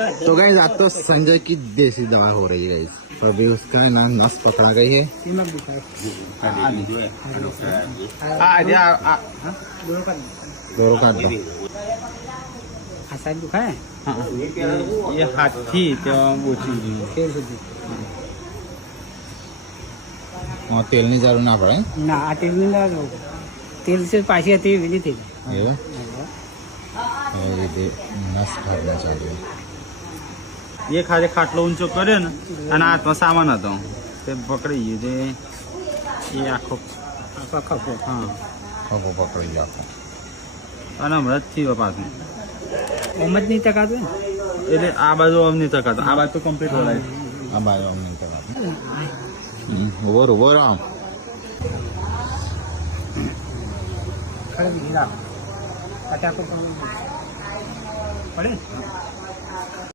तो गाइस आज तो संजय की देसी दवा हो रही है गाइस। तो अभी उसका ना नस पकड़ा गई है। दोनों का दो दुखा है ये हाथी और तेल नहीं जरूर ना पड़े ना तेल नहीं लगा तेल से पासी आती है विधि थी ये नस काढणं चालू आहे। ये खाली खाटलो ઊંચો કર્યો ને અને હાથમાં સામાન હતો તે પકડી ગયું એ આખો खपो હા ખભો પકડી ગયો અને હમણાં જ થયો પાછું ઓમજ નહીં તકાતું એટલે આ બાજુ આમ નહીં તકાતો આ બાજુ તો કમ્પ્લીટ વળાય આ બાજુ અમને કરવા ઉભો ઉભો રામ खड़े हीरा पटाखो पड़े